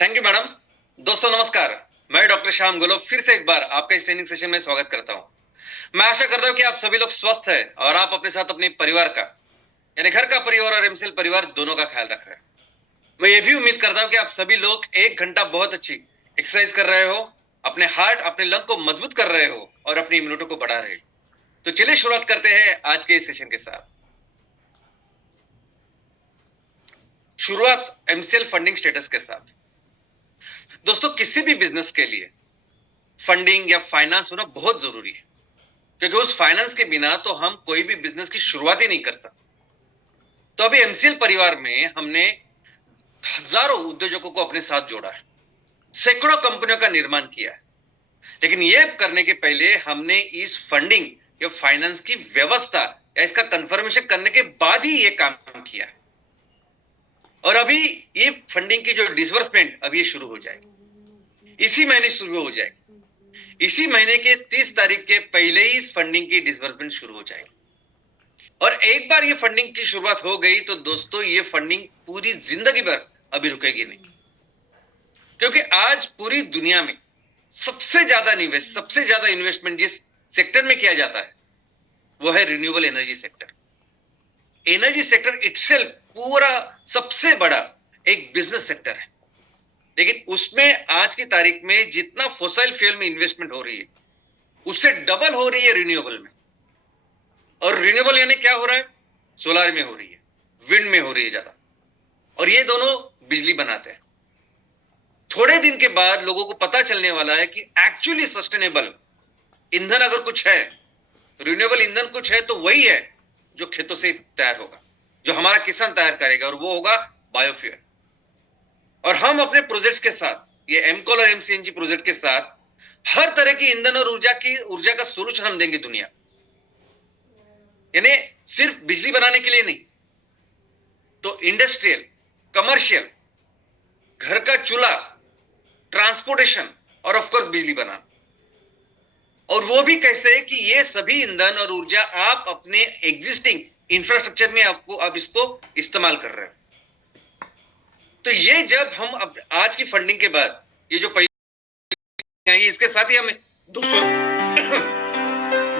Thank you madam. दोस्तों नमस्कार। मैं डॉक्टर श्याम गोलो फिर से एक बार आपका इस ट्रेनिंग सेशन में स्वागत करता हूं। मैं आशा करता हूं कि आप सभी लोग स्वस्थ हैं और आप अपने साथ अपने परिवार का यानी घर का परिवार और एमसीएल परिवार दोनों का ख्याल रख रहे हैं। मैं ये भी उम्मीद करता हूं कि आप सभी लोग 1 घंटा बहुत अच्छी एक्सरसाइज कर रहे हो, अपने हार्ट अपने लंग को मजबूत कर रहे हो और अपनी इम्यूनिटी को बढ़ा रहे हो। तो चलिए शुरुआत करते हैं आज के इस सेशन के साथ। शुरुआत एमसीएल फंडिंग स्टेटस के साथ। दोस्तों किसी भी बिजनेस के लिए फंडिंग या फाइनेंस होना बहुत जरूरी है, क्योंकि उस फाइनेंस के बिना तो हम कोई भी बिजनेस की शुरुआत ही नहीं कर सकते। तो अभी एमसीएल परिवार में हमने हजारों उद्योजकों को अपने साथ जोड़ा है, सैकड़ों कंपनियों का निर्माण किया है। लेकिन ये करने के पहले हमने इस फंडिंग या फाइनेंस की व्यवस्था या इसका कंफर्मेशन करने के बाद ही ये काम किया है। और अभी ये फंडिंग की जो डिसबर्समेंट अभी शुरू हो जाएगी, इसी महीने शुरू हो जाएगी। इसी महीने के 30 तारीख के पहले ही इस फंडिंग की डिसबर्समेंट शुरू हो जाएगी। और एक बार ये फंडिंग की शुरुआत हो गई तो दोस्तों ये फंडिंग पूरी जिंदगी भर अभी रुकेगी नहीं, क्योंकि आज पूरी दुनिया में सबसे ज्यादा निवेश सबसे ज्यादा इन्वेस्टमेंट जिस सेक्टर में किया जाता है वो है renewable energy sector. Energy sector itself पूरा सबसे बड़ा एक बिजनेस सेक्टर है, लेकिन उसमें आज की तारीख में जितना फोसिल फ्यूल में इन्वेस्टमेंट हो रही है उससे डबल हो रही है रिन्यूएबल में। और रिन्यूएबल यानी क्या हो रहा है? सोलर में हो रही है, विंड में हो रही है ज्यादा, और ये दोनों बिजली बनाते हैं। थोड़े दिन के बाद लोगों को पता चलने वाला है कि एक्चुअली सस्टेनेबल ईंधन अगर कुछ है, रिन्यूएबल ईंधन कुछ है, तो वही है जो खेतों से तैयार होगा, जो हमारा किसान तैयार करेगा, और वो होगा बायोफ्यूल। और हम अपने प्रोजेक्ट्स के साथ, ये एमकोल और एमसीएनजी प्रोजेक्ट के साथ, हर तरह की ईंधन और ऊर्जा का सोल्यूशन हम देंगे दुनिया, यानी सिर्फ बिजली बनाने के लिए नहीं, तो इंडस्ट्रियल, कमर्शियल, घर का चूल्हा, ट्रांसपोर्टेशन और ऑफ कोर्स बिजली बनाना। और वो भी कैसे कि ये सभी ईंधन और ऊर्जा आप अपने एग्जिस्टिंग इंफ्रास्ट्रक्चर में आप इसको इस्तेमाल कर रहे हो। तो ये जब हम आज की फंडिंग के बाद ये जो पहले इसके साथ ही हम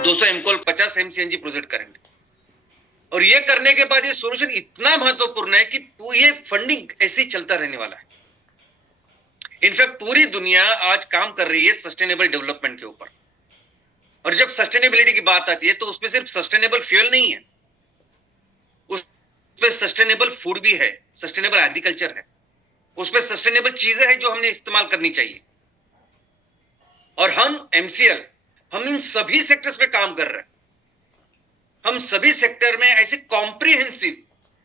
200 एमकोल 50 एमसीएनजी प्रोजेक्ट करेंगे। और ये करने के बाद ये सॉल्यूशन इतना महत्वपूर्ण है कि ये फंडिंग ऐसे ही चलता रहने वाला है। इनफैक्ट पूरी दुनिया आज काम कर रही है सस्टेनेबल डेवलपमेंट के ऊपर। और जब सस्टेनेबिलिटी की बात आती है तो उसमें सिर्फ सस्टेनेबल फ्यूल नहीं है, उसमें सस्टेनेबल फूड भी है, सस्टेनेबल एग्रीकल्चर है, उसमें सस्टेनेबल चीजें हैं जो हमने इस्तेमाल करनी चाहिए। और हम एमसीएल हम इन सभी सेक्टर्स में काम कर रहे हैं। हम सभी सेक्टर में ऐसे कॉम्प्रिहेंसिव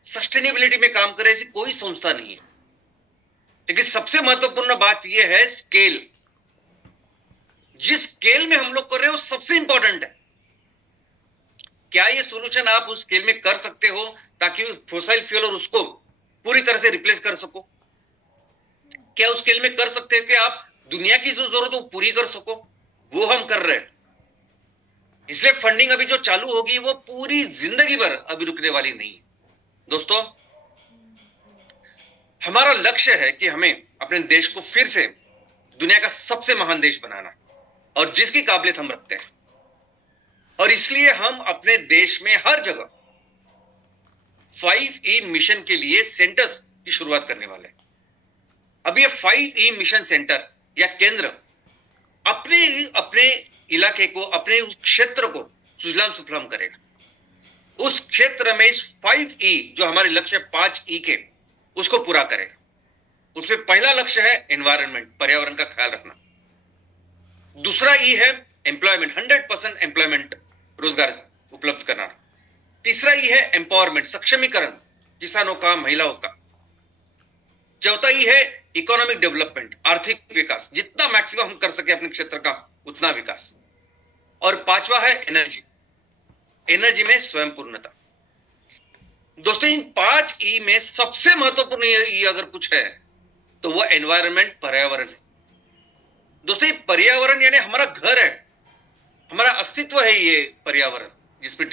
सस्टेनेबिलिटी में काम कर रहे ऐसी कोई संस्था नहीं है। लेकिन सबसे महत्वपूर्ण बात यह है स्केल। जिस स्केल में हम लोग कर रहे हो सबसे इंपॉर्टेंट है, क्या ये सॉल्यूशन आप उस स्केल में कर सकते हो ताकि फोसिल फ्यूल और उसको पूरी तरह से रिप्लेस कर सको? क्या उस स्केल में कर सकते हो कि आप दुनिया की जो जरूरत है वो पूरी कर सको? वो हम कर रहे हैं। इसलिए फंडिंग अभी जो चालू होगी वो पूरी जिंदगी भर अभी रुकने वाली नहीं है। दोस्तों हमारा लक्ष्य है कि हमें अपने देश को फिर से दुनिया का सबसे महान देश बनाना, और जिसकी काबिलियत हम रखते हैं। और इसलिए हम अपने देश में हर जगह 5E मिशन के लिए सेंटर्स की शुरुआत करने वाले हैं। अब ये 5E मिशन सेंटर या केंद्र अपने अपने इलाके को, अपने उस क्षेत्र को सुजलाम सुफलाम करेगा। उस क्षेत्र में इस 5E जो हमारे लक्ष्य 5E के, उसको पूरा करेगा। उसमें पहला लक्ष्य है एनवायरनमेंट, पर्यावरण का ख्याल रखना। दूसरा ई है एम्प्लॉयमेंट, 100% एम्प्लॉयमेंट, रोजगार उपलब्ध कराना। तीसरा ई है एम्पावरमेंट, सक्षमीकरण किसानों का, महिलाओं का। चौथा ई है इकोनॉमिक डेवलपमेंट, आर्थिक विकास, जितना मैक्सिमम हम कर सके अपने क्षेत्र का उतना विकास। और पांचवा है एनर्जी, एनर्जी में स्वयं पूर्णता। दोस्तों इन 5E में सबसे महत्वपूर्ण ई अगर कुछ है तो वो एनवायरनमेंट, पर्यावरण है। दोस्तों ये पर्यावरण यानी हमारा घर है, हमारा अस्तित्व है ये पर्यावरण जिसपे